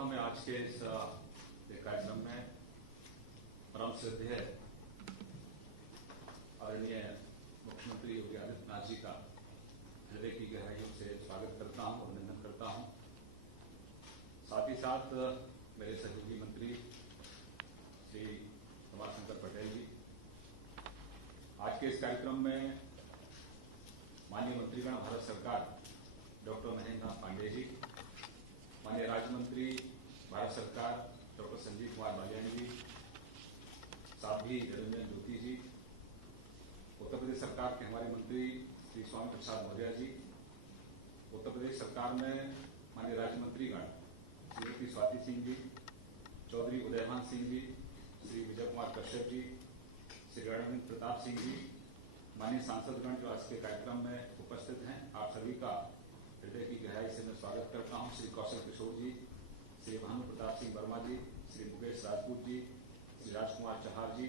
सर्वप्रथम मैं आज के इस कार्यक्रम में परम श्रद्धेय आदरणीय मुख्यमंत्री योगी आदित्यनाथ जी का हृदय की गहराइयों से स्वागत करता हूं, अभिनंदन करता हूं। साथ ही साथ मेरे सहयोगी मंत्री श्री रमाशंकर पटेल जी, आज के इस कार्यक्रम में माननीय मंत्रीगण भारत सरकार डॉक्टर महेंद्र नाथ पांडेय जी, माननीय राज्य मंत्री भारत सरकार डॉक्टर संजीव कुमार बालियान जी, साध्वी निरंजन ज्योति जी, उत्तर प्रदेश सरकार के हमारे मंत्री श्री स्वामी प्रसाद मौर्य जी, उत्तर प्रदेश सरकार में माननीय राज्य मंत्रीगण श्रीमती स्वाति सिंह जी, चौधरी उदयभान सिंह जी, श्री विजय कुमार कश्यप जी, श्री रणवीर प्रताप सिंह जी, माननीय सांसदगण जो आज के कार्यक्रम में उपस्थित हैं, आप सभी का हृदय की गहराई से मैं स्वागत करता हूं। Shri Kaushal Kishore ji, Shri Bhanu Pratap Singh Verma ji, Shri Mukesh Rajput ji, Shri Rajkumar Chahar ji,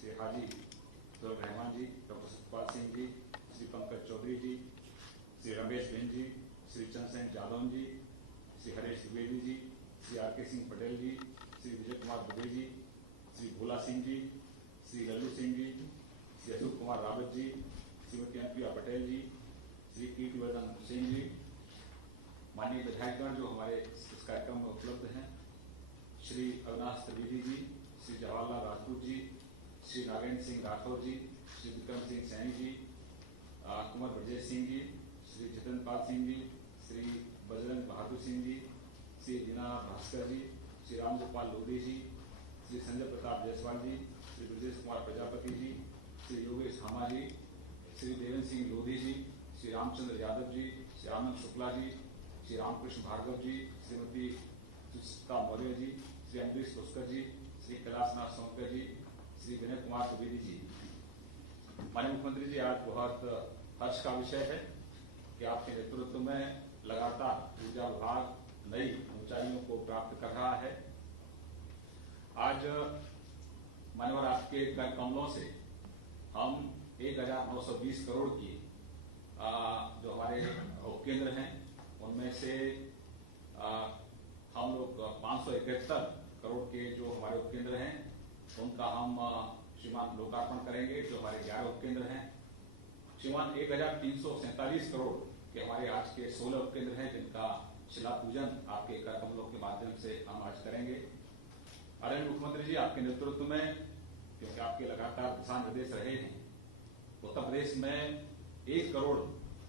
Shri Haji Abdul Rahman ji, doctor Satpal Singh ji, Shri Pankaj Chaudhary ji, Shri Ramesh Ben ji, Shri Chandrasen Jadav ji, Shri Haresh Dwivedi ji, Shri R K Singh Patel जी, श्री विजय कुमार दुबे जी, श्री भोला सिंह जी, श्री लल्लू सिंह जी, श्री अशोक कुमार रावत जी, श्रीमती अनुप्रिया पटेल जी, श्री कीर्तिवर्धन सिंह जी, माननीय विधायकगण जो हमारे इस कार्यक्रम में उपलब्ध हैं, श्री अविनाश त्रिवेदी जी, श्री जवाहरलाल राजपूत जी, श्री नागेंद्र सिंह राठौर जी, श्री विक्रम सिंह सैनी जी, कुमार ब्रजेश सिंह जी, श्री जितेंद्र पाल सिंह जी, श्री बजरंग बहादुर सिंह जी, श्री दीना भास्कर जी, श्री रामगोपाल लोधी जी, श्री संजय प्रताप जायसवाल जी, श्री ब्रजेश कुमार प्रजापति जी, श्री योगेश हामा जी, श्री देवेंद्र सिंह लोधी जी, श्री रामचंद्र यादव जी, श्री आनंद शुक्ला जी, श्री रामकृष्ण भार्गव जी, श्रीमती सुचिता मौर्य जी, श्री अम्बरीश पुष्कर जी, श्री कैलाशनाथ सोनकर जी, श्री विनय कुमार द्विवेदी जी। माननीय मुख्यमंत्री जी, आज बहुत हर्ष का विषय है कि आपके नेतृत्व में लगातार ऊर्जा विभाग नई ऊंचाइयों को प्राप्त कर रहा है। आज माननीय आपके कर कमलों से हम 1920 करोड़ की जो हमारे उपकेंद्र हैं उनमें से हम लोग 571 करोड़ के जो हमारे उपकेंद्र हैं उनका हम श्रीमान लोकार्पण करेंगे। जो हमारे 11 उपकेंद्र हैं, श्रीमान 1347 करोड़ के हमारे आज के 16 उपकेंद्र हैं जिनका शिला पूजन आपके कर कमलों के माध्यम से हम आज करेंगे। आदरणीय मुख्यमंत्री जी, आपके नेतृत्व में, क्योंकि आपके लगातार दिशा निर्देश रहे हैं, उत्तर प्रदेश में 1 करोड़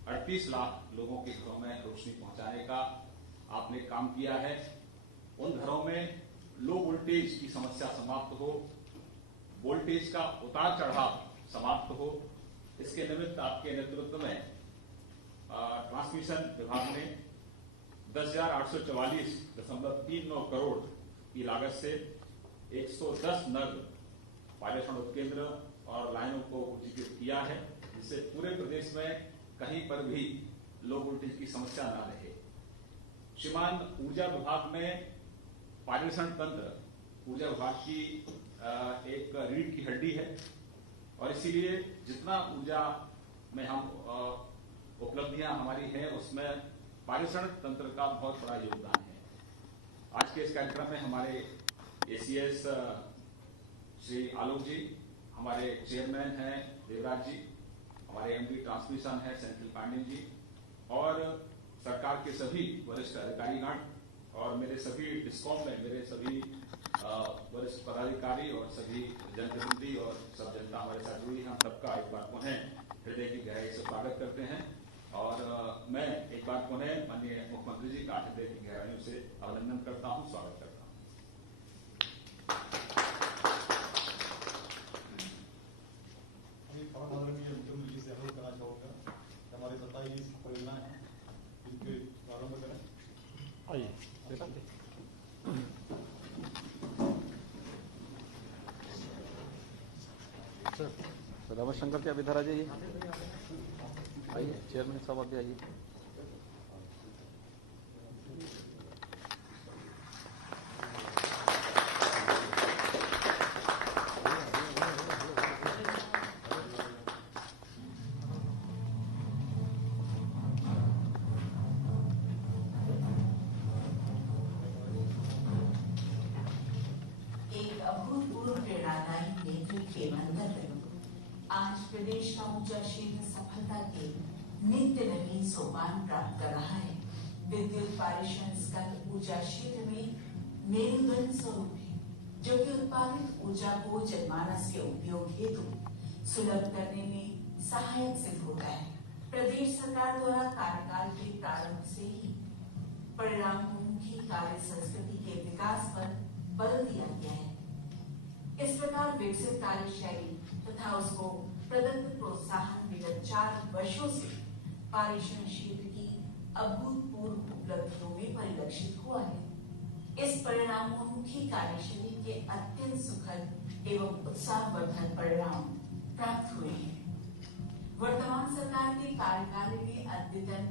38 लाख लोगों के घरों में रोशनी पहुंचाने का आपने काम किया है। उन घरों में लो वोल्टेज की समस्या समाप्त हो, वोल्टेज का उतार चढ़ाव समाप्त हो, इसके निमित्त आपके नेतृत्व में ट्रांसमिशन विभाग ने 10,844.39 करोड़ की लागत से 110 नग पायलट उपकेंद्र और लाइनों को उन्नीकृत किया है, जिससे पूरे प्रदेश में कहीं पर भी लो वोल्टेज की समस्या न रहे। श्रीमान, ऊर्जा विभाग में पायलट तंत्र ऊर्जा विभाग की एक रीढ़ की हड्डी है और इसीलिए जितना ऊर्जा में हम उपलब्धियां हमारी हैं उसमें पायलट तंत्र का बहुत बड़ा योगदान है। आज के इस कार्यक्रम में हमारे एसीएस श्री आलोक जी, हमारे चेयरमैन हैं देवराज जी, हमारे एमडी ट्रांसमिशन है सेंट्रल पांडे जी और सरकार के सभी वरिष्ठ अधिकारीगण और मेरे सभी डिस्कॉम में मेरे सभी वरिष्ठ पदाधिकारी और सभी जनप्रतिनिधि और सब जनता हमारे साथ जुड़ी, हम सबका एक बार पुनः हृदय की गहराई से स्वागत करते हैं और मैं एक बार पुनः माननीय मुख्यमंत्री जी का हृदय की गहराइयों से अभिनंदन करता हूं, स्वागत करता हूं। मुख्यमंत्री से अनुरोध करना चाहूँगा, हमारे 27 परियोजनाएं हैं जिनके प्रारंभ करें। आइए सर, रविशंकर जी अभी इधर आ जाइए, आइए चेयरमैन साहब अभी आइए। के अंतर्गत आज प्रदेश का ऊर्जा क्षेत्र सफलता के नित्य नवीन सोपान प्राप्त कर रहा है। विद्युत पारेषण स्कंद ऊर्जा क्षेत्र में मेरुदंड स्वरूप है, जो कि उत्पादित ऊर्जा को जनमानस के उपयोग हेतु सुलभ करने में सहायक सिद्ध होता है। प्रदेश सरकार द्वारा कार्यकाल के प्रारंभ से ही परिणामोन्मुखी कार्य संस्कृति के विकास पर बल दिया गया है। इस प्रकार विकसित कार्यशैली तथा उसको प्रदत्त प्रोत्साहन विगत 4 वर्षों से पारेषण क्षेत्र की अभूतपूर्व उपलब्धियों में परिलक्षित हुआ है। इस परिणामोन्मुखी कार्यशैली के अत्यंत सुखद एवं उत्साहवर्धक परिणाम प्राप्त हुए हैं। वर्तमान सरकार के कार्यकाल में अद्यतन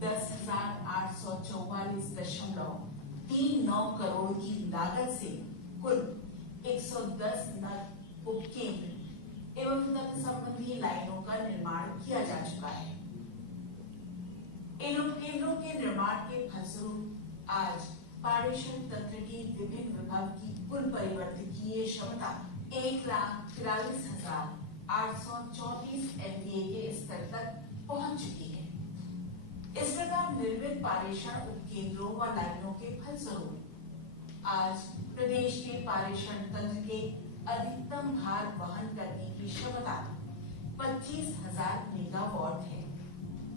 ₹10,844.39 करोड़ की लागत से कुल 110 नग उपकेंद्र एवं तत् संबंधी लाइनों का निर्माण किया जा चुका है। इन उपकेंद्रों के निर्माण के फलस्वरूप आज पारेषण तंत्र की विभिन्न विभाग की कुल परिवर्तकीय क्षमता 1,43,834 MVA के स्तर तक पहुंच चुकी है। इस प्रकार निर्मित पारेषण उपकेंद्रों व लाइनों के फलस्वरूप आज प्रदेश के पारेषण तंत्र के अधिकतम भार वहन करने की क्षमता 25,000 मेगावाट है,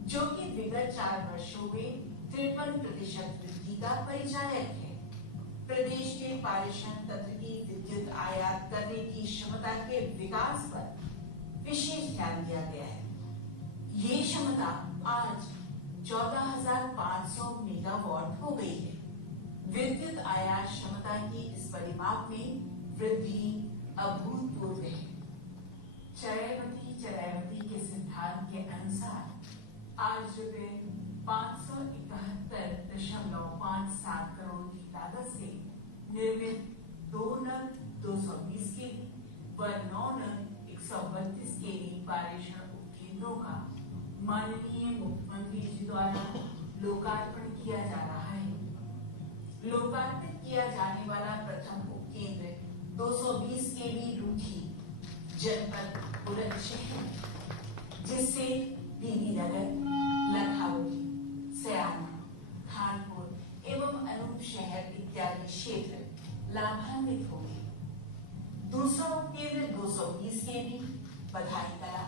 जो कि विगत 4 वर्षों में 53% वृद्धि का परिचायक है। प्रदेश के पारेषण तंत्र की विद्युत आयात करने की क्षमता के विकास पर विशेष ध्यान दिया गया है। ये क्षमता आज 14,500 मेगावाट हो गई है। विद्युत आयात क्षमता की इस परिमाप में वृद्धि अभूतपूर्व है। चरैवती के सिद्धांत के अनुसार आज ₹571.57 करोड़ की लागत से निर्मित 2 नग 220 केवी व 9 नग 132 केवी पारेषण उपकेंद्रों का माननीय मुख्यमंत्री जी द्वारा लोकार्पण किया जा रहा है। लोकार्पित किया जाने वाला प्रथम उपकेंद्र 220 केवी रूठी जनपद बुलंदशहर, जिससे बीबी नगर, लखावटी, सयाना, खानपुर एवं अनूप शहर इत्यादि क्षेत्र लाभान्वित होंगे। दूसरा उपकेंद्र 220 केवी बधाई कला,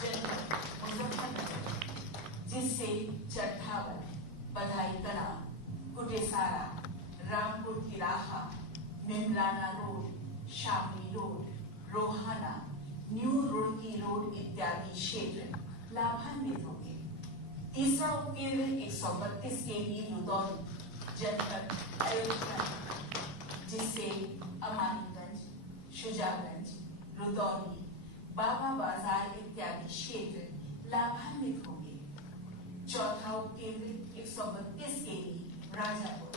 जनपद मुजफ्फरनगर, जिससे चरथावल, बधाई कला, Kutesara, Rampur Tiraha, Mimrana road, Shamli road, Rohana, new Roorkee road इत्यादि क्षेत्र लाभान्वित होंगे। तीसरा उपकेंद्र 132 केवी रुदौली, जनपद अयोध्या, जिससे अमानीगंज, शुजागंज, रुदौली, बाबा बाजार इत्यादि क्षेत्र लाभान्वित होंगे। चौथा उपकेंद्र 132 केवी राजापुर,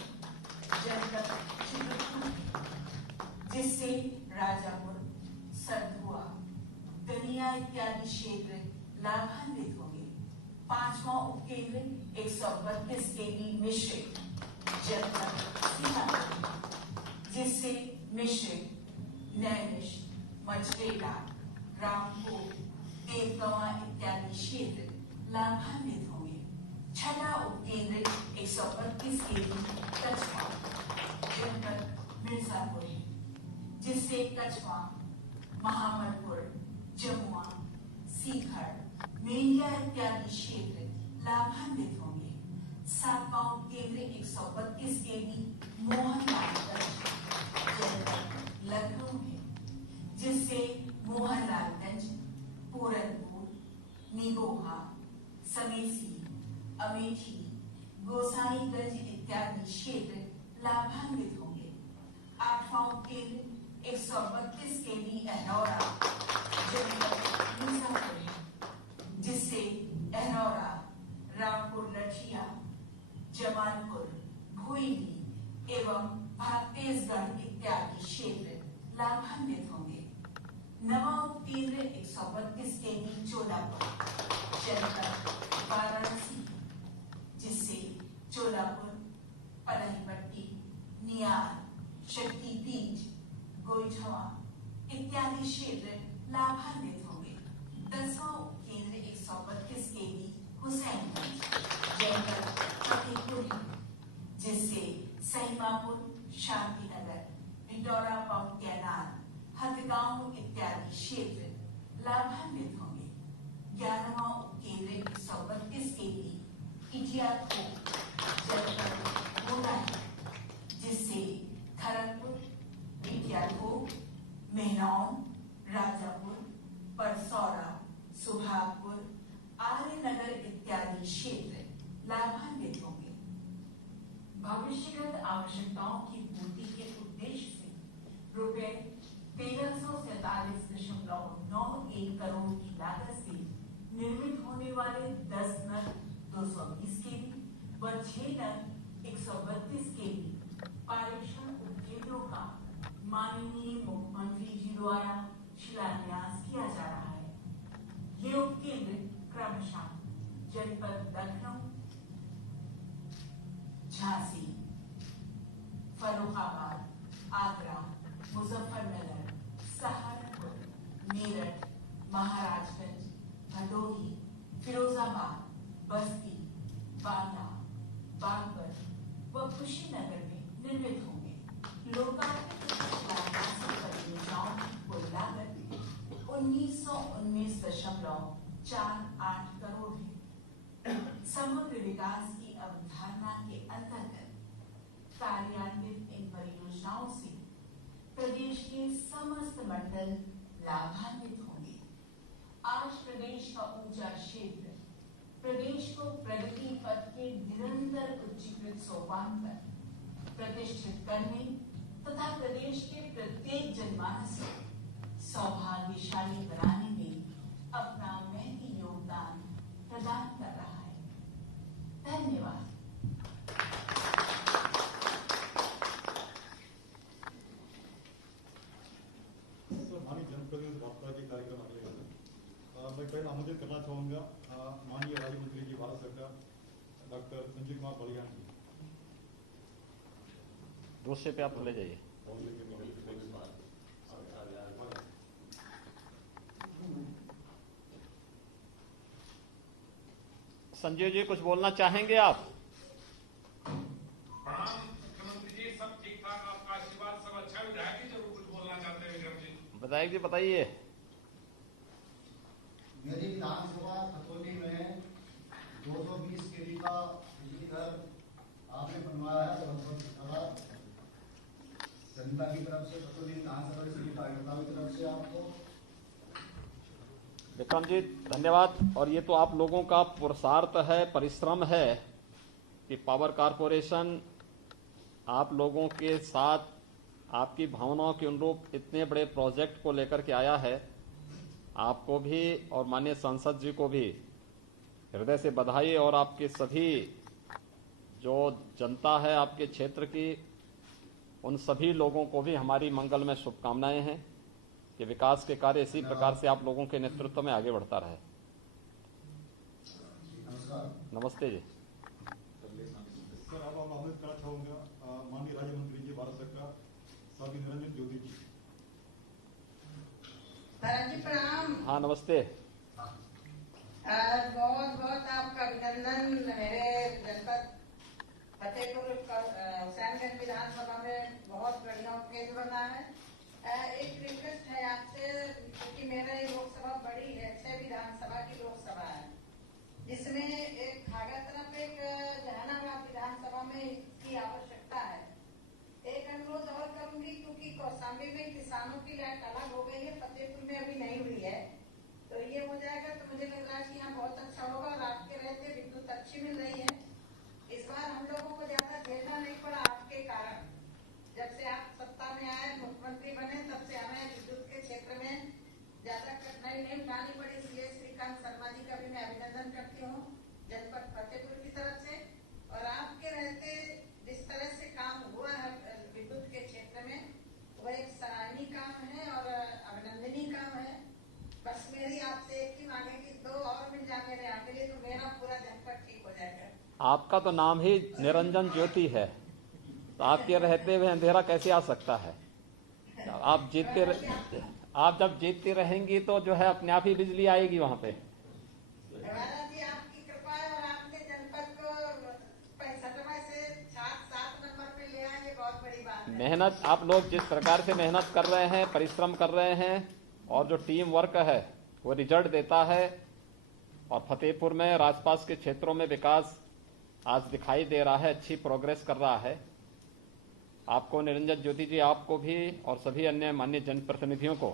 जनपद चित्रकूट, जिससे राजापुर, सरधुआ, दनिया इत्यादि क्षेत्र लाभान्वित होंगे। पांचवा उपकेंद्र 132 केवी मिश्रित, जनपद सीतापुर, जिससे मिश्रित, नैमिष, मचरेला, रामपुर, देवगवा इत्यादि क्षेत्र लाभान्वित होंगे। छठा उपकेंद्र 132 केवी कछवा, जनपद मिर्जापुर, जिससे कछवा, महामलपुर, जमुआ, सीकर, मेंढिया इत्यादि क्षेत्र लाभान्वित होंगे। सातवां उपकेंद्र 132 केवी मोहनलालगंज, जनपद लखनऊ है, जिससे मोहनलालगंज, पूरनपुर, निगोहा, समेसी, अमेठी, गोसाईगंज इत्यादि क्षेत्र लाभान्वित होंगे। आठवां उपकेंद्र 132 केवी अहनौरा, जनपद मिर्जापुर है, जिससे अहनौरा, रामपुर लठिया, जमालपुर, भोईली एवं भागतेजगढ़ इत्यादि क्षेत्र लाभान्वित होंगे। नवा उपकेंद्र 132 केवी चोलापुर, जनपद वाराणसी, जिससे चोलापुर, पलहीपट्टी, नियार, शक्तिपीठ, गोइठवा, इत्यादि क्षेत्र लाभान्वित होंगे। 10वां उपकेंद्र 132 केवी हुसैनगंज जनपद फतेहपुर है, जिससे सहीमापुर, शांतिनगर, भिंडोरा, पंप कैनाल, हथगांव इत्यादि क्षेत्र लाभान्वित होंगे। 11वां उपकेंद्र 132 केवी इटियाथू जनपद गोंडा है, जिससे खड़गपुर, इटियाथू, मेहनौन, राजापुर, परसौरा, सुभागपुर, आर्यनगर इत्यादि क्षेत्र लाभान्वित होंगे। भविष्यगत आवश्यकताओं की पूर्ति के उद्देश्य से रुपए 1347.91 करोड़ की लागत से निर्मित होने वाले 10 नग 220 केवी व 6 नग 132 केवी पारेषण उपकेंद्रों का माननीय मुख्यमंत्री जी द्वारा शिलान्यास किया जा रहा है। ये उपकेंद्र क्रमशः जनपद लखनऊ, झांसी, फर्रुखाबाद, आगरा, मुजफ्फरनगर, सहारनपुर, मेरठ, महाराजगंज, भदोही, फिरोजाबाद, बस्ती, बांदा, बागपत व कुशीनगर में निर्मित होंगे। लोकार्पित परियोजनाओं की कुल लागत 1919.48 करोड़ है। समग्र विकास की अवधारणा के अंतर्गत कार्यान्वित इन परियोजनाओं से प्रदेश के समस्त मंडल लाभान्वित होंगे। आज प्रदेश का ऊर्जा क्षेत्र प्रदेश को प्रगति पथ के निरंतर उच्चीकृत सोपान पर प्रतिष्ठित करने तथा प्रदेश के प्रत्येक जनमानस को सौभाग्यशाली बनाने में अपना महती योगदान प्रदान कर रहा है। धन्यवाद। माननीय जनप्रतिनिधि वार्ता के कार्यक्रम अगले हैं। मैं पहले आमंत्रित करना चाहूँगा माननीय राज्य मंत्री जी भारत सरकार डॉक्टर संजीव कुमार बलियान जी। दूसरे पे आप ले जाइए। संजय जी कुछ बोलना चाहेंगे आप? मुख्यमंत्री जी सब ठीक ठाक, आपका आशीर्वाद, सब अच्छा विधायक जी जरूर कुछ बोलना चाहते हैं विक्रम जी। विधायक जी बताइए। मेरी विधानसभा खतौली में 220 केवी का बिजली घर आपने बनवाया है। बहुत बहुत जनता की तरफ से, खतौली विधानसभा के सभी कार्यकर्ताओं की तरफ से आपको विक्रम जी धन्यवाद। और ये तो आप लोगों का पुरुषार्थ है, परिश्रम है कि पावर कारपोरेशन आप लोगों के साथ आपकी भावनाओं के अनुरूप इतने बड़े प्रोजेक्ट को लेकर के आया है। आपको भी और माननीय सांसद जी को भी हृदय से बधाई। और आपके सभी जो जनता है आपके क्षेत्र की, उन सभी लोगों को भी हमारी मंगल में शुभकामनाएं हैं कि विकास के कार्य इसी प्रकार से आप लोगों के नेतृत्व में आगे बढ़ता रहे। नमस्ते जी। सर अब आमंत्रित करना चाहूँगा माननीय राज्य मंत्री जी भारत सरकार श्री निरंजन ज्योति जी। जी प्रणाम। हाँ नमस्ते। बहुत बहुत आपका अभिनंदन। मेरे जनपद फतेहपुर हुसैनगंज विधानसभा में बहुत बढ़िया केंद्र बना है। एक रिक्वेस्ट है आपसे, क्योंकि मेरा ये लोकसभा बड़ी है, 6 विधानसभा की लोकसभा है, जिसमें एक खागा तरफ एक जहानाबाद विधानसभा में इसकी आवश्यकता है। एक अनुरोध और करूंगी, क्योंकि कौशाम्बी में किसानों की लाइट अलग हो गई है, फतेहपुर में अभी नहीं हुई है, तो ये हो जाएगा तो मुझे लग रहा है कि यहाँ बहुत अच्छा होगा। और आपके रहते विद्युत अच्छी मिल रही है। इस बार हम लोगों को ज्यादा झेलना नहीं पड़ा आपके कारण। जब से आप सत्ता में आए, मुख्यमंत्री बने, तब से हमें विद्युत के क्षेत्र में ज्यादा कठिनाई नहीं उठानी पड़ी। इसलिए श्रीकांत शर्मा जी का भी मैं अभिनंदन करती हूँ जनपद फतेहपुर की तरफ से। और आपके रहते जिस तरह से काम हुआ है विद्युत के क्षेत्र में, वह एक सराहनीय काम है और अभिनंदनीय काम है। बस मेरी आपसे एक ही मांग है कि 2 और मिल जाए मेरे यहाँ के लिए, तो मेरा पूरा जनपद ठीक हो जाएगा। आपका तो नाम ही निरंजन ज्योति है, तो आपके रहते हुए अंधेरा कैसे आ सकता है? आप जीतते आप जब जीतती रहेंगी तो जो है अपने आप ही बिजली आएगी वहां पे। महाराज जी आपकी कृपा है और आपने जनपद को 65 में से 7 नंबर पे ले आए, ये बहुत बड़ी बात है। मेहनत आप लोग जिस प्रकार से मेहनत कर रहे हैं, परिश्रम कर रहे हैं और जो टीम वर्क है वो रिजल्ट देता है। और फतेहपुर में और आसपास के क्षेत्रों में विकास आज दिखाई दे रहा है, अच्छी प्रोग्रेस कर रहा है। आपको निरंजन ज्योति जी, आपको भी और सभी अन्य माननीय जनप्रतिनिधियों को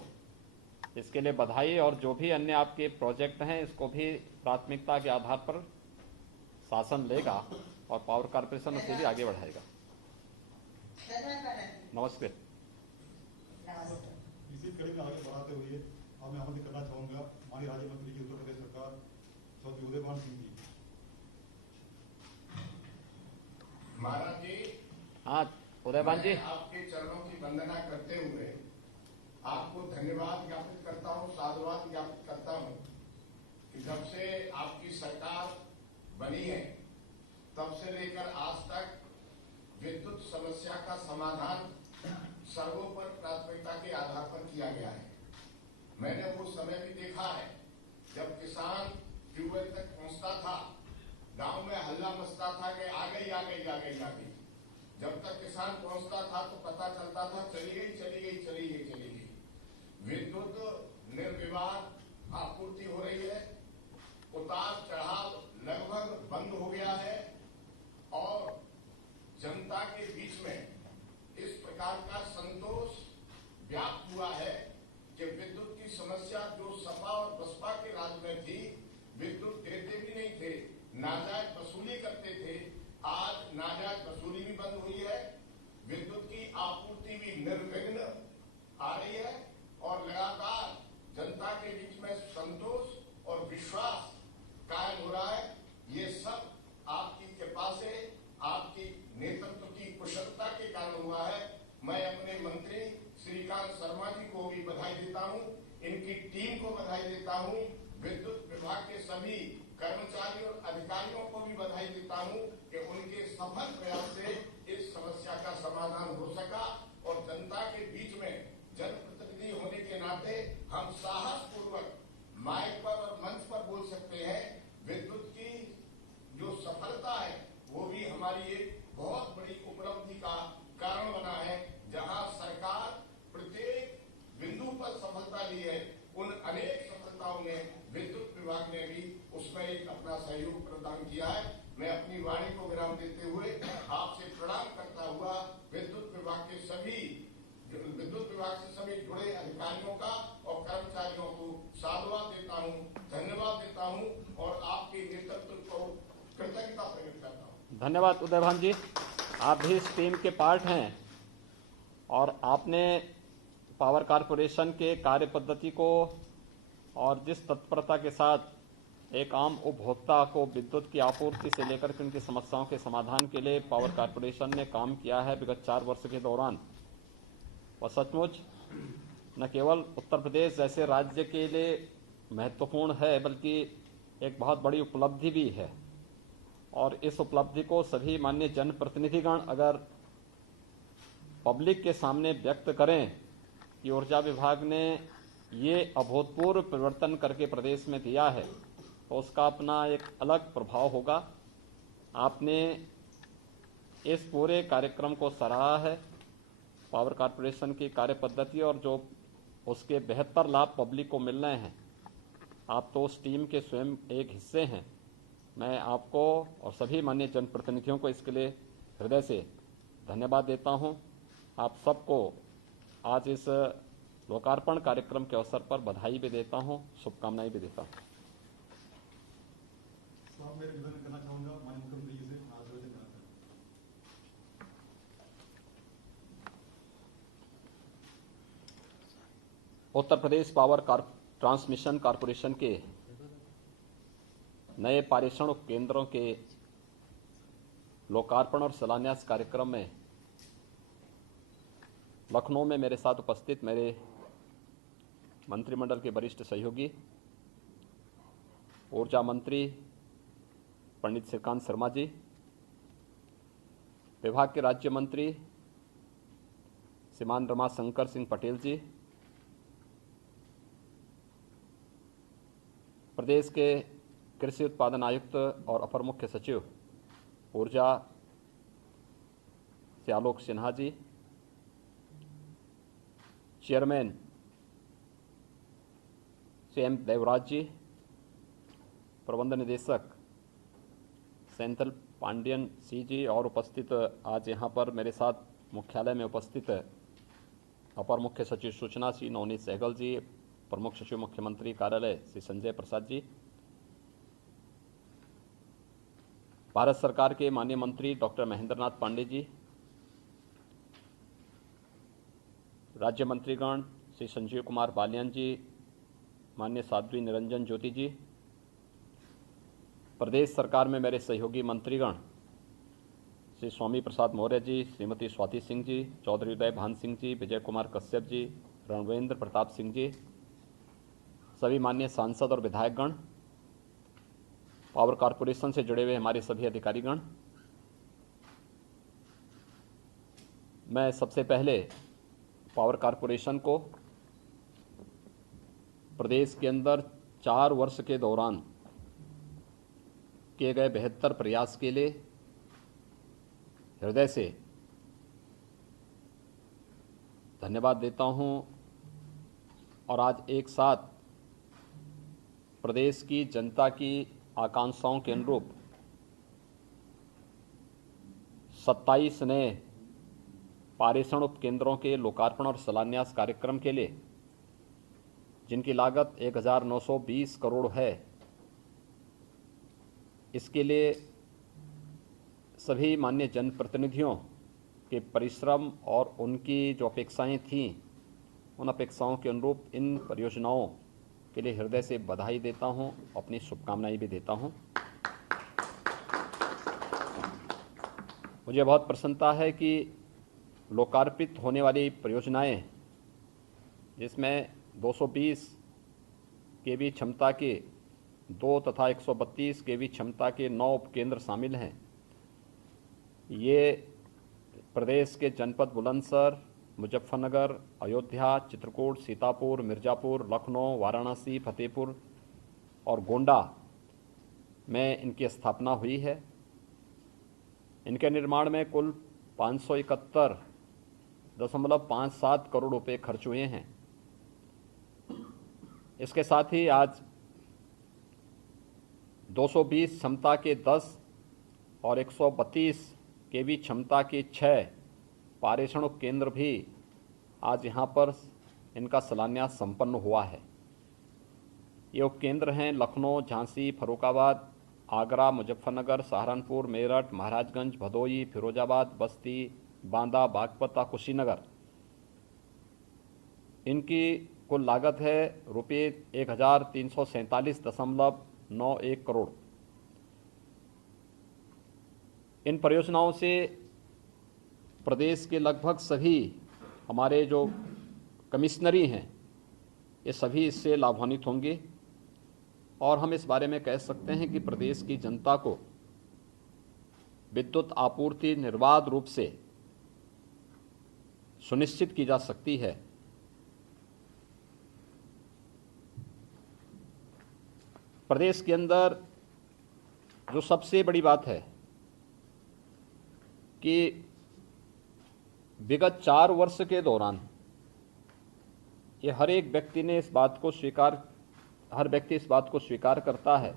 इसके लिए बधाई। और जो भी अन्य आपके प्रोजेक्ट हैं इसको भी प्राथमिकता के आधार पर शासन लेगा और पावर कॉर्पोरेशन उसे भी आगे बढ़ाएगा। नमस्ते। इसी कड़ी में आगे बढ़ाते हुए अब मैं आमंत्रित करना चाहूंगा माननीय राज्य मंत्री जी उत्तर प्रदेश सरकार चौधरी उदयभान सिंह जी। महाराज जी, हाँ उदयभान जी, आपके चरणों की वंदना करते हुए आपको धन्यवाद ज्ञापित करता हूँ, साधुवाद ज्ञापित करता हूँ कि जब से आपकी सरकार बनी है तब से लेकर आज तक विद्युत समस्या का समाधान सर्वोपरि प्राथमिकता के आधार पर किया गया है। मैंने वो समय भी देखा है जब किसान ट्यूबवेल तक पहुंचता था, गांव में हल्ला मचता था कि आ गई आ गई आ गई आ गई। जब तक किसान पहुंचता था तो पता चलता था चली गई चली गई चली गई चली गई। विद्युत निर्विवाद आपूर्ति हो रही है, उतार चढ़ाव लगभग बंद हो गया है और जनता के बीच में इस प्रकार का संतोष व्याप्त हुआ है कि विद्युत की समस्या जो सपा और बसपा के राज में थी, विद्युत देते भी नहीं थे, नाजायज वसूली करते थे, आज नाजायज वसूली भी बंद हुई है, विद्युत की आपूर्ति भी निर्विघ्न आ रही है और लगातार जनता के बीच में संतोष और विश्वास कायम हो रहा है। ये सब आपकी कृपा से, आपकी नेतृत्व की कुशलता के कारण हुआ है। मैं अपने मंत्री श्रीकांत शर्मा जी को भी बधाई देता हूं, इनकी टीम को बधाई देता हूं, विद्युत विभाग के सभी कर्मचारी और अधिकारियों को भी बधाई देता हूं कि उनके सफल प्रयास से इस समस्या का समाधान हो सका और जनता के बीच में जनप्रतिनिधि होने के नाते हम साहस पूर्वक माइक पर और मंच पर बोल सकते हैं। विद्युत की जो सफलता है वो भी हमारी एक बहुत बड़ी उपलब्धि का कारण बना है। जहां सरकार प्रत्येक बिंदु पर सफलता ली है, उन अनेक सफलताओं में विद्युत विभाग ने भी उसमें एक अपना सहयोग प्रदान किया है। मैं अपनी वाणी को विराम देते हुए आपसे प्रणाम करता हुआ विद्युत विभाग के सभी विद्युत विभाग से सभी जुड़े अधिकारियों का और कर्मचारियों को साधुवाद देता हूं, धन्यवाद देता हूं और आपके नेतृत्व को कृतज्ञता प्रकट करता हूं। धन्यवाद उदयभान जी, आप भी इस टीम के पार्ट हैं और आपने पावर कॉर्पोरेशन के कार्य पद्धति को और जिस तत्परता के साथ एक आम उपभोक्ता को विद्युत की आपूर्ति से लेकर के उनकी समस्याओं के समाधान के लिए पावर कॉर्पोरेशन ने काम किया है विगत 4 वर्ष के दौरान, वह सचमुच न केवल उत्तर प्रदेश जैसे राज्य के लिए महत्वपूर्ण है बल्कि एक बहुत बड़ी उपलब्धि भी है। और इस उपलब्धि को सभी माननीय जनप्रतिनिधिगण अगर पब्लिक के सामने व्यक्त करें कि ऊर्जा विभाग ने ये अभूतपूर्व परिवर्तन करके प्रदेश में दिया है तो उसका अपना एक अलग प्रभाव होगा। आपने इस पूरे कार्यक्रम को सराहा है, पावर कॉर्पोरेशन की कार्य पद्धति और जो उसके बेहतर लाभ पब्लिक को मिल रहे हैं। आप तो उस टीम के स्वयं एक हिस्से हैं। मैं आपको और सभी माननीय जनप्रतिनिधियों को इसके लिए हृदय से धन्यवाद देता हूं। आप सबको आज इस लोकार्पण कार्यक्रम के अवसर पर बधाई भी देता हूं, शुभकामनाएं भी देता हूं। मैं निवेदन करना चाहूंगा माननीय मुख्यमंत्री जी से आशीर्वाद करना चाहूंगा। Uttar Pradesh power transmission corporation के नए पारेषण केंद्रों के लोकार्पण और शिलान्यास कार्यक्रम में लखनऊ में मेरे साथ उपस्थित मेरे मंत्रिमंडल के वरिष्ठ सहयोगी ऊर्जा मंत्री पंडित श्रीकांत शर्मा जी, विभाग के राज्य मंत्री श्रीमान रमाशंकर सिंह पटेल जी, प्रदेश के कृषि उत्पादन आयुक्त और अपर मुख्य सचिव ऊर्जा श्री आलोक सिन्हा जी, चेयरमैन श्री एम देवराज जी, प्रबंध निदेशक सेंथल पांडियन सी जी और उपस्थित आज यहाँ पर मेरे साथ मुख्यालय में उपस्थित अपर मुख्य सचिव सूचना श्री नवनीत सहगल जी, प्रमुख सचिव मुख्यमंत्री कार्यालय श्री संजय प्रसाद जी, भारत सरकार के माननीय मंत्री डॉक्टर महेंद्र नाथ पांडे जी, राज्य मंत्रीगण श्री संजीव कुमार बालियान जी, माननीय साध्वी निरंजन ज्योति जी, प्रदेश सरकार में मेरे सहयोगी मंत्रीगण श्री स्वामी प्रसाद मौर्य जी, श्रीमती स्वाति सिंह जी, चौधरी उदय भान सिंह जी, विजय कुमार कश्यप जी, रणवेंद्र प्रताप सिंह जी, सभी माननीय सांसद और विधायकगण, पावर कॉरपोरेशन से जुड़े हुए हमारे सभी अधिकारीगण, मैं सबसे पहले पावर कॉरपोरेशन को प्रदेश के अंदर 4 वर्ष के दौरान किए गए बेहतर प्रयास के लिए हृदय से धन्यवाद देता हूं और आज एक साथ प्रदेश की जनता की आकांक्षाओं के अनुरूप 27 नए पारेषण उपकेंद्रों के लोकार्पण और शिलान्यास कार्यक्रम के लिए, जिनकी लागत 1920 करोड़ है, इसके लिए सभी माननीय जनप्रतिनिधियों के परिश्रम और उनकी जो अपेक्षाएं थीं, उन अपेक्षाओं के अनुरूप इन परियोजनाओं के लिए हृदय से बधाई देता हूं, अपनी शुभकामनाएं भी देता हूं। मुझे बहुत प्रसन्नता है कि लोकार्पित होने वाली परियोजनाएं, जिसमें 220 केवी क्षमता के 2 तथा 132 केवी क्षमता के 9 उपकेंद्र शामिल हैं, ये प्रदेश के जनपद बुलंदशहर, मुजफ्फरनगर, अयोध्या, चित्रकूट, सीतापुर, मिर्ज़ापुर, लखनऊ, वाराणसी, फतेहपुर और गोंडा में इनकी स्थापना हुई है। इनके निर्माण में कुल 571.57 करोड़ रुपए खर्च हुए हैं। इसके साथ ही आज 220 क्षमता के 10 और 132 केवी क्षमता के 6 पारेषण उपकेंद्र भी आज यहाँ पर इनका शिलान्यास संपन्न हुआ है। ये उपकेंद्र हैं लखनऊ, झांसी, फर्रुखाबाद, आगरा, मुजफ्फरनगर, सहारनपुर, मेरठ, महाराजगंज, भदोही, फिरोजाबाद, बस्ती, बांदा, बागपत, कुशीनगर। इनकी कुल लागत है रुपये 1347.91 करोड़। इन परियोजनाओं से प्रदेश के लगभग सभी हमारे जो कमिश्नरी हैं, ये सभी इससे लाभान्वित होंगे और हम इस बारे में कह सकते हैं कि प्रदेश की जनता को विद्युत आपूर्ति निर्बाध रूप से सुनिश्चित की जा सकती है। प्रदेश के अंदर जो सबसे बड़ी बात है कि विगत 4 वर्ष के दौरान ये हर व्यक्ति इस बात को स्वीकार करता है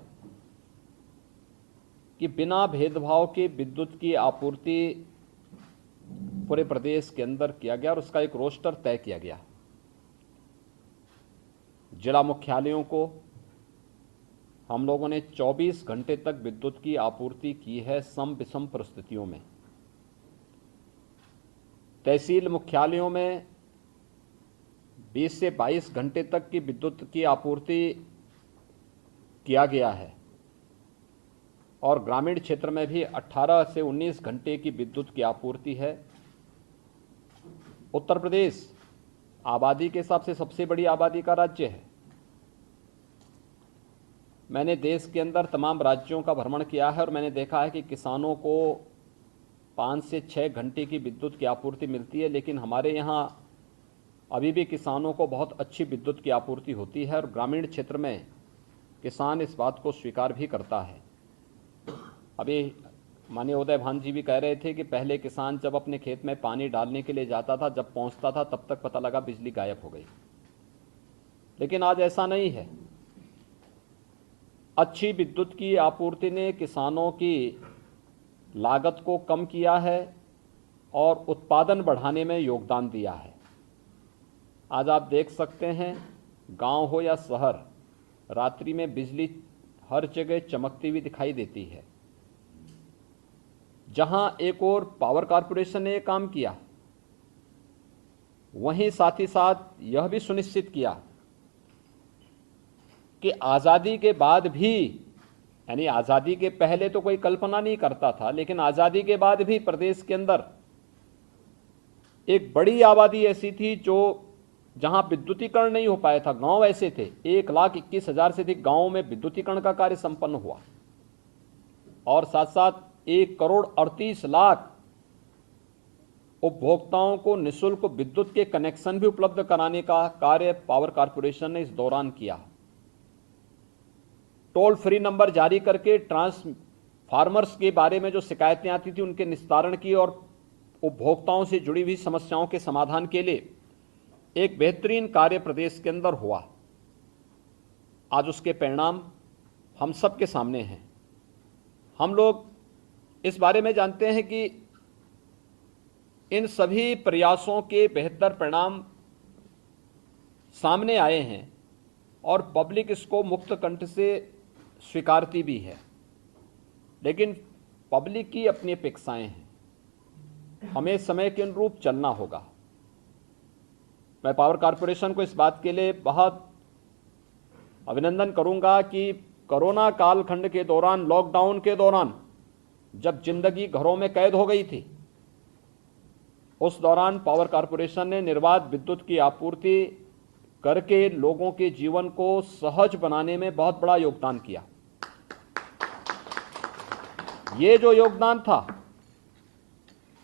कि बिना भेदभाव के विद्युत की आपूर्ति पूरे प्रदेश के अंदर किया गया और उसका एक रोस्टर तय किया गया। जिला मुख्यालयों को हम लोगों ने 24 घंटे तक विद्युत की आपूर्ति की है सम विषम परिस्थितियों में। तहसील मुख्यालयों में 20 से 22 घंटे तक की विद्युत की आपूर्ति किया गया है और ग्रामीण क्षेत्र में भी 18 से 19 घंटे की विद्युत की आपूर्ति है। उत्तर प्रदेश आबादी के हिसाब से सबसे बड़ी आबादी का राज्य है। मैंने देश के अंदर तमाम राज्यों का भ्रमण किया है और मैंने देखा है कि किसानों को 5 से 6 घंटे की विद्युत की आपूर्ति मिलती है, लेकिन हमारे यहाँ अभी भी किसानों को बहुत अच्छी विद्युत की आपूर्ति होती है और ग्रामीण क्षेत्र में किसान इस बात को स्वीकार भी करता है। अभी माननीय उदय भान जी भी कह रहे थे कि पहले किसान जब अपने खेत में पानी डालने के लिए जाता था, जब पहुंचता था तब तक पता लगा बिजली गायब हो गई। लेकिन आज ऐसा नहीं है। अच्छी विद्युत की आपूर्ति ने किसानों की लागत को कम किया है और उत्पादन बढ़ाने में योगदान दिया है। आज आप देख सकते हैं, गांव हो या शहर, रात्रि में बिजली हर जगह चमकती हुई दिखाई देती है। जहां एक और पावर कॉरपोरेशन ने यह काम किया, वहीं साथ ही साथ यह भी सुनिश्चित किया कि आज़ादी के बाद भी, यानी आज़ादी के पहले तो कोई कल्पना नहीं करता था, लेकिन आज़ादी के बाद भी प्रदेश के अंदर एक बड़ी आबादी ऐसी थी जो जहां विद्युतीकरण नहीं हो पाया था। गांव ऐसे थे, 1,21,000 से अधिक गांवों में विद्युतीकरण का कार्य संपन्न हुआ और साथ साथ 1,38,00,000 उपभोक्ताओं को निःशुल्क विद्युत के कनेक्शन भी उपलब्ध कराने का कार्य पावर कॉरपोरेशन ने इस दौरान किया। टोल फ्री नंबर जारी करके ट्रांसफार्मर्स के बारे में जो शिकायतें आती थी उनके निस्तारण की और उपभोक्ताओं से जुड़ी हुई समस्याओं के समाधान के लिए एक बेहतरीन कार्य प्रदेश के अंदर हुआ। आज उसके परिणाम हम सबके सामने हैं। हम लोग इस बारे में जानते हैं कि इन सभी प्रयासों के बेहतर परिणाम सामने आए हैं और पब्लिक इसको मुक्त कंठ से स्वीकारती भी है। लेकिन पब्लिक की अपनी अपेक्षाएं हैं, हमें समय के अनुरूप चलना होगा। मैं पावर कॉरपोरेशन को इस बात के लिए बहुत अभिनंदन करूंगा कि कोरोना कालखंड के दौरान, लॉकडाउन के दौरान, जब जिंदगी घरों में कैद हो गई थी, उस दौरान पावर कॉरपोरेशन ने निर्बाध विद्युत की आपूर्ति करके लोगों के जीवन को सहज बनाने में बहुत बड़ा योगदान किया। ये जो योगदान था,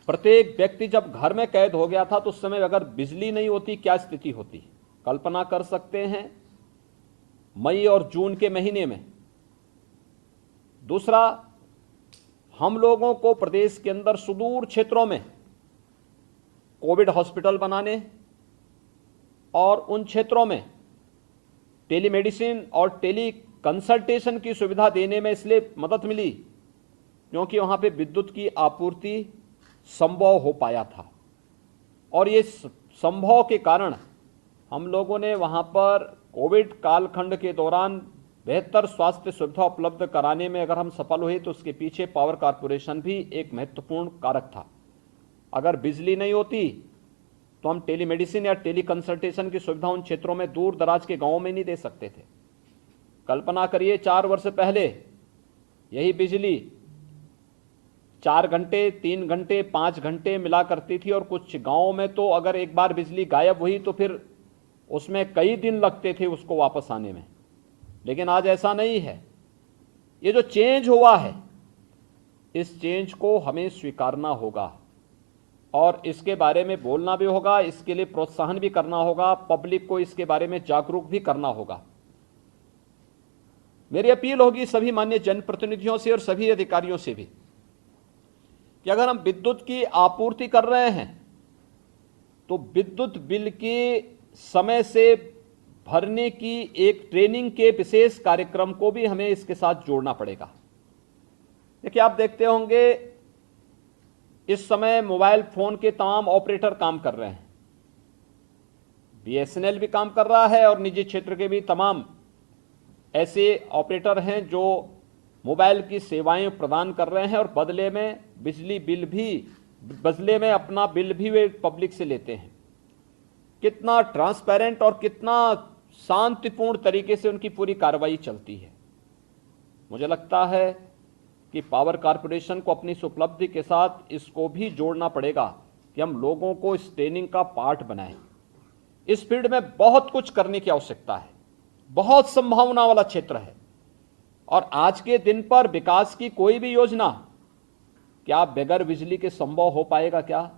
प्रत्येक व्यक्ति जब घर में कैद हो गया था तो उस समय अगर बिजली नहीं होती क्या स्थिति होती, कल्पना कर सकते हैं। मई और जून के महीने में। दूसरा, हम लोगों को प्रदेश के अंदर सुदूर क्षेत्रों में कोविड हॉस्पिटल बनाने और उन क्षेत्रों में टेलीमेडिसिन और टेली कंसल्टेशन की सुविधा देने में इसलिए मदद मिली क्योंकि वहां पे विद्युत की आपूर्ति संभव हो पाया था और ये संभव के कारण हम लोगों ने वहां पर कोविड कालखंड के दौरान बेहतर स्वास्थ्य सुविधा उपलब्ध कराने में अगर हम सफल हुए तो उसके पीछे पावर कॉरपोरेशन भी एक महत्वपूर्ण कारक था। अगर बिजली नहीं होती तो हम टेलीमेडिसिन या टेली कंसल्टेशन की सुविधा उन क्षेत्रों में, दूर दराज के गांवों में नहीं दे सकते थे। कल्पना करिए 4 वर्ष पहले यही बिजली 4 घंटे, 3 घंटे, 5 घंटे मिला करती थी और कुछ गांवों में तो अगर एक बार बिजली गायब हुई तो फिर उसमें कई दिन लगते थे उसको वापस आने में। लेकिन आज ऐसा नहीं है। ये जो चेंज हुआ है, इस चेंज को हमें स्वीकारना होगा और इसके बारे में बोलना भी होगा, इसके लिए प्रोत्साहन भी करना होगा, पब्लिक को इसके बारे में जागरूक भी करना होगा। मेरी अपील होगी सभी माननीय जनप्रतिनिधियों से और सभी अधिकारियों से भी कि अगर हम विद्युत की आपूर्ति कर रहे हैं तो विद्युत बिल के समय से भरने की एक ट्रेनिंग के विशेष कार्यक्रम को भी हमें इसके साथ जोड़ना पड़ेगा। देखिए, आप देखते होंगे इस समय मोबाइल फोन के तमाम ऑपरेटर काम कर रहे हैं, बीएसएनएल भी काम कर रहा है और निजी क्षेत्र के भी तमाम ऐसे ऑपरेटर हैं जो मोबाइल की सेवाएं प्रदान कर रहे हैं और बदले में बिजली बिल भी, बदले में अपना बिल भी वे पब्लिक से लेते हैं। कितना ट्रांसपेरेंट और कितना शांतिपूर्ण तरीके से उनकी पूरी कार्रवाई चलती है। मुझे लगता है कि पावर कॉरपोरेशन को अपनी इस उपलब्धि के साथ इसको भी जोड़ना पड़ेगा कि हम लोगों को इस ट्रेनिंग का पार्ट बनाएं। इस फील्ड में बहुत कुछ करने की आवश्यकता है, बहुत संभावना वाला क्षेत्र है और आज के दिन पर विकास की कोई भी योजना क्या बगैर बिजली के संभव हो पाएगा क्या?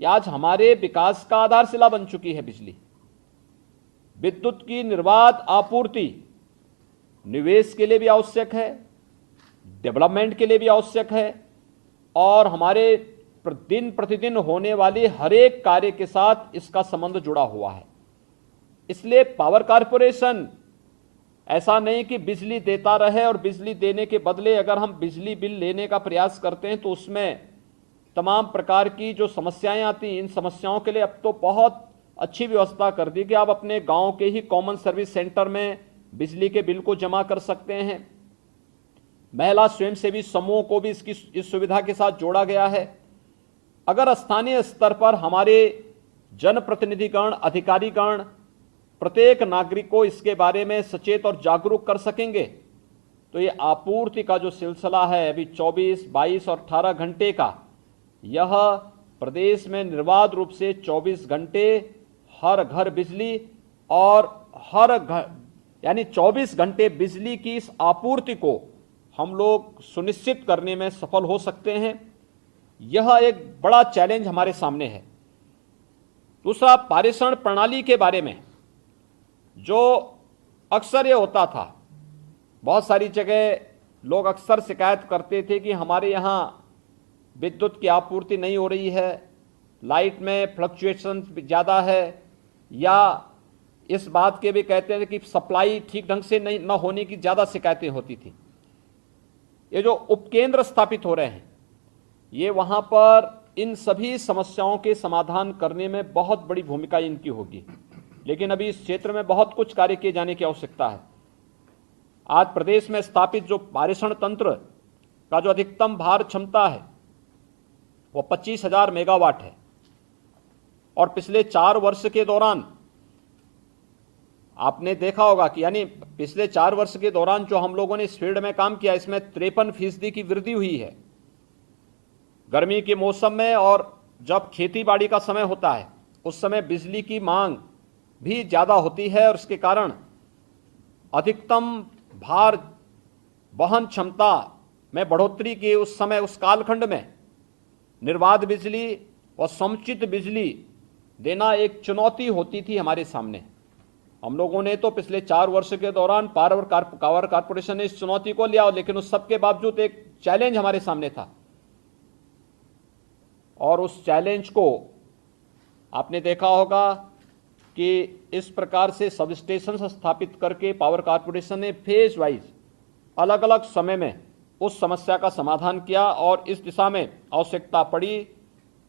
आज हमारे विकास का आधारशिला बन चुकी है बिजली। विद्युत की निर्बाध आपूर्ति निवेश के लिए भी आवश्यक है, डेवलपमेंट के लिए भी आवश्यक है और हमारे दिन प्रतिदिन होने वाले हर एक कार्य के साथ इसका संबंध जुड़ा हुआ है। इसलिए पावर कॉरपोरेशन ऐसा नहीं कि बिजली देता रहे और बिजली देने के बदले अगर हम बिजली बिल लेने का प्रयास करते हैं तो उसमें तमाम प्रकार की जो समस्याएं आती हैं, इन समस्याओं के लिए अब तो बहुत अच्छी व्यवस्था कर दी कि आप अपने गांव के ही कॉमन सर्विस सेंटर में बिजली के बिल को जमा कर सकते हैं। महिला स्वयंसेवी समूह को भी इस सुविधा के साथ जोड़ा गया है। अगर स्थानीय स्तर पर हमारे जनप्रतिनिधिगण, अधिकारीगण प्रत्येक नागरिक को इसके बारे में सचेत और जागरूक कर सकेंगे तो ये आपूर्ति का जो सिलसिला है अभी 24, 22 और 18 घंटे का, यह प्रदेश में निर्बाध रूप से 24 घंटे हर घर बिजली और हर घर यानी 24 घंटे बिजली की इस आपूर्ति को हम लोग सुनिश्चित करने में सफल हो सकते हैं। यह एक बड़ा चैलेंज हमारे सामने है। दूसरा, पारेषण प्रणाली के बारे में जो अक्सर ये होता था, बहुत सारी जगह लोग अक्सर शिकायत करते थे कि हमारे यहाँ विद्युत की आपूर्ति नहीं हो रही है, लाइट में फ्लक्चुएशन ज़्यादा है, या इस बात के भी कहते हैं कि सप्लाई ठीक ढंग से नहीं न होने की ज़्यादा शिकायतें होती थी। ये जो उपकेंद्र स्थापित हो रहे हैं, ये वहाँ पर इन सभी समस्याओं के समाधान करने में बहुत बड़ी भूमिका इनकी होगी। लेकिन अभी इस क्षेत्र में बहुत कुछ कार्य किए जाने की आवश्यकता है। आज प्रदेश में स्थापित जो पारेषण तंत्र का जो अधिकतम भार क्षमता है वो 25,000 मेगावाट है और पिछले 4 वर्ष के दौरान आपने देखा होगा कि यानी पिछले 4 वर्ष के दौरान जो हम लोगों ने इस फील्ड में काम किया, इसमें 53% की वृद्धि हुई है। गर्मी के मौसम में और जब खेती बाड़ी का समय होता है उस समय बिजली की मांग भी ज़्यादा होती है और इसके कारण अधिकतम भार वहन क्षमता में बढ़ोतरी के उस समय, उस कालखंड में निर्बाध बिजली और समुचित बिजली देना एक चुनौती होती थी हमारे सामने। हम लोगों ने तो पिछले 4 वर्ष के दौरान पावर कॉरपोरेशन ने इस चुनौती को लिया, लेकिन उस सब के बावजूद एक चैलेंज हमारे सामने था और उस चैलेंज को आपने देखा होगा कि इस प्रकार से सब स्टेशन स्थापित करके पावर कॉरपोरेशन ने फेज वाइज अलग अलग समय में उस समस्या का समाधान किया और इस दिशा में आवश्यकता पड़ी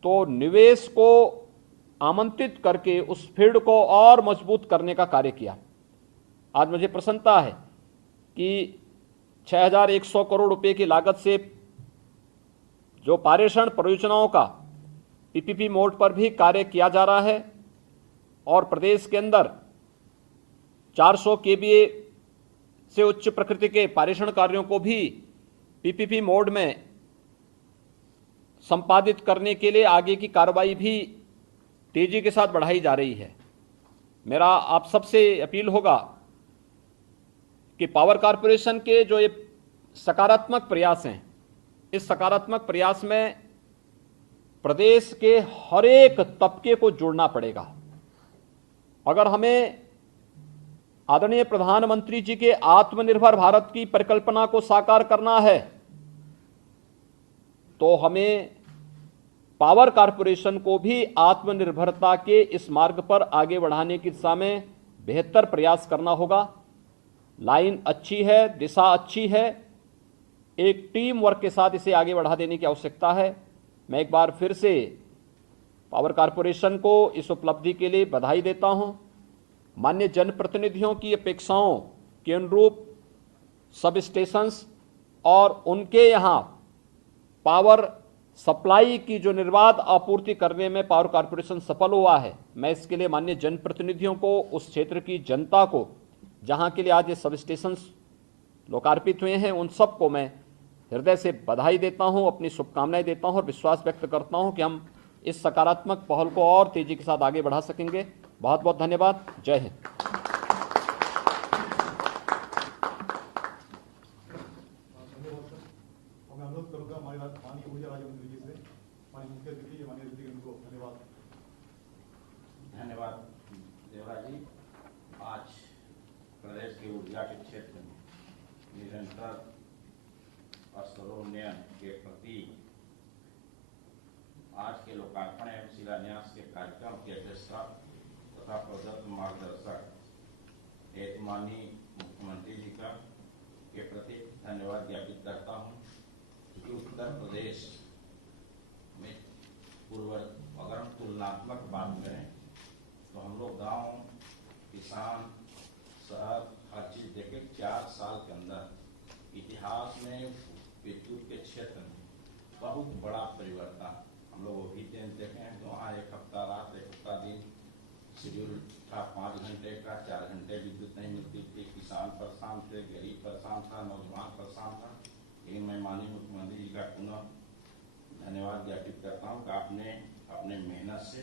तो निवेश को आमंत्रित करके उस फील्ड को और मजबूत करने का कार्य किया। आज मुझे प्रसन्नता है कि 6,100 करोड़ रुपए की लागत से जो पारेषण परियोजनाओं का पीपीपी मोड पर भी कार्य किया जा रहा है और प्रदेश के अंदर 400 केवीए से उच्च प्रकृति के पारेषण कार्यों को भी पीपीपी मोड में संपादित करने के लिए आगे की कार्रवाई भी तेजी के साथ बढ़ाई जा रही है। मेरा आप सबसे अपील होगा कि पावर कॉरपोरेशन के जो ये सकारात्मक प्रयास हैं, इस सकारात्मक प्रयास में प्रदेश के हर एक तबके को जोड़ना पड़ेगा। अगर हमें आदरणीय प्रधानमंत्री जी के आत्मनिर्भर भारत की परिकल्पना को साकार करना है तो हमें पावर कॉरपोरेशन को भी आत्मनिर्भरता के इस मार्ग पर आगे बढ़ाने की दिशा में बेहतर प्रयास करना होगा। लाइन अच्छी है, दिशा अच्छी है, एक टीम वर्क के साथ इसे आगे बढ़ा देने की आवश्यकता है। मैं एक बार फिर से पावर कॉरपोरेशन को इस उपलब्धि के लिए बधाई देता हूं। माननीय जनप्रतिनिधियों की अपेक्षाओं के अनुरूप सब स्टेशंस और उनके यहाँ पावर सप्लाई की जो निर्बाध आपूर्ति करने में पावर कॉरपोरेशन सफल हुआ है, मैं इसके लिए माननीय जनप्रतिनिधियों को, उस क्षेत्र की जनता को, जहाँ के लिए आज ये सब स्टेशंस लोकार्पित हुए हैं, उन सबको मैं हृदय से बधाई देता हूँ, अपनी शुभकामनाएं देता हूँ और विश्वास व्यक्त करता हूँ कि हम इस सकारात्मक पहल को और तेजी के साथ आगे बढ़ा सकेंगे। बहुत बहुत धन्यवाद। जय हिंद। मैं अनुरोध करूंगा हमारे माननीय ऊर्जा राज्य मंत्री जी से, माननीय मुख्य अतिथि माननीय अतिथि को धन्यवाद। धन्यवाद देवराज जी। आज प्रदेश की ऊर्जा के क्षेत्र में के लोकार्पण एवं शिलान्यास के कार्यक्रम की अध्यक्षता तथा प्रदत्त मार्गदर्शक हेतु माननीय मुख्यमंत्री जी का के प्रति धन्यवाद ज्ञापित करता हूँ कि उत्तर प्रदेश में पूर्व अगर हम तुलनात्मक बात करें तो हम लोग गांव, किसान, शहर हर चीज देखे 4 साल के अंदर इतिहास में विद्युत के क्षेत्र में बहुत बड़ा परिवर्तन हम लोग वो भी देखे हैं। तो वहाँ 1 हफ्ता रात 1 हफ्ता दिन शेड्यूल था, 5 घंटे का, 4 घंटे विद्युत नहीं मिलती थी। किसान परेशान थे, गरीब परेशान था, नौजवान परेशान था। लेकिन मैं माननीय मुख्यमंत्री जी का पुनः धन्यवाद ज्ञापित करता हूँ कि आपने अपने मेहनत से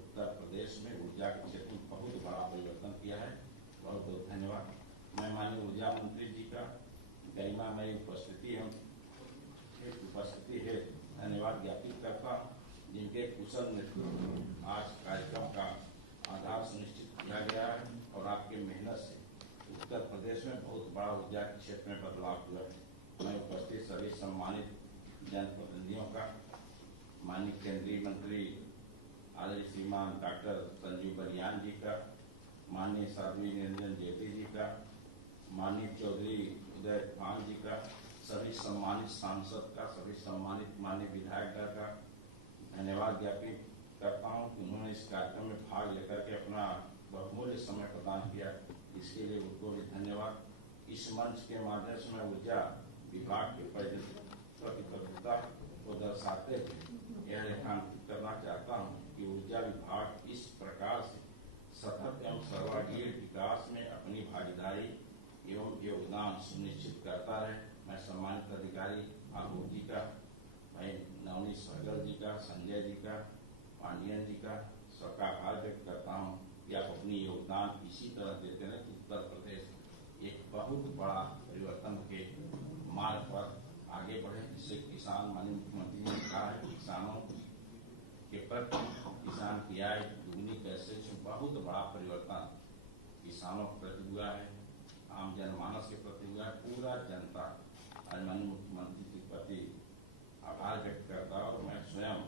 उत्तर प्रदेश में ऊर्जा के क्षेत्र में बहुत बड़ा परिवर्तन किया है। बहुत बहुत धन्यवाद। मैं माननीय ऊर्जा मंत्री जी का गरिमामयी उपस्थिति है धन्यवाद ज्ञापित करता हूँ, जिनके कुशल नेतृत्व आज कार्यक्रम का आधार सुनिश्चित किया गया है और आपके मेहनत से उत्तर प्रदेश में बहुत बड़ा ऊर्जा के क्षेत्र में बदलाव हुआ है। मैं उपस्थित सभी सम्मानित जनप्रतिनिधियों का, माननीय केंद्रीय मंत्री आदरणीय श्रीमान डॉक्टर संजीव बलियान जी का, माननीय साध्वी निरंजन ज्योति जी का, माननीय चौधरी उदय खान जी का, सभी सम्मानित सांसद का, सभी सम्मानित माननीय विधायक का धन्यवाद ज्ञापित करता हूँ कि उन्होंने इस कार्यक्रम में भाग लेकर के अपना बहुमूल्य समय प्रदान किया। इसके लिए उनको भी धन्यवाद। इस मंच के माध्यम से मैं ऊर्जा विभाग के प्रतिबद्धता को दर्शाते हुए यह रेखांकित करना चाहता हूँ कि ऊर्जा विभाग इस प्रकार से सतत एवं सर्वांगीण विकास में अपनी भागीदारी एवं योगदान सुनिश्चित करता रहे। मैं सम्मानित अधिकारी आलोक जी का, भाई नवनीत सहगल जी का, संजय जी का, पांडियन जी का सबका आभार व्यक्त करता हूँ कि आप अपनी योगदान इसी तरह देते रहे। उत्तर प्रदेश एक बहुत बड़ा परिवर्तन के मार्ग पर आगे बढ़े, जिससे किसान, माननीय मुख्यमंत्री ने कहा है किसानों के प्रति किसान की आय दुगनी कैसे बहुत बड़ा परिवर्तन किसानों के प्रति हुआ है, आम जनमानस के प्रति हुआ है। पूरा जनता आज माननीय मुख्यमंत्री के प्रति आभार व्यक्त करता है और मैं स्वयं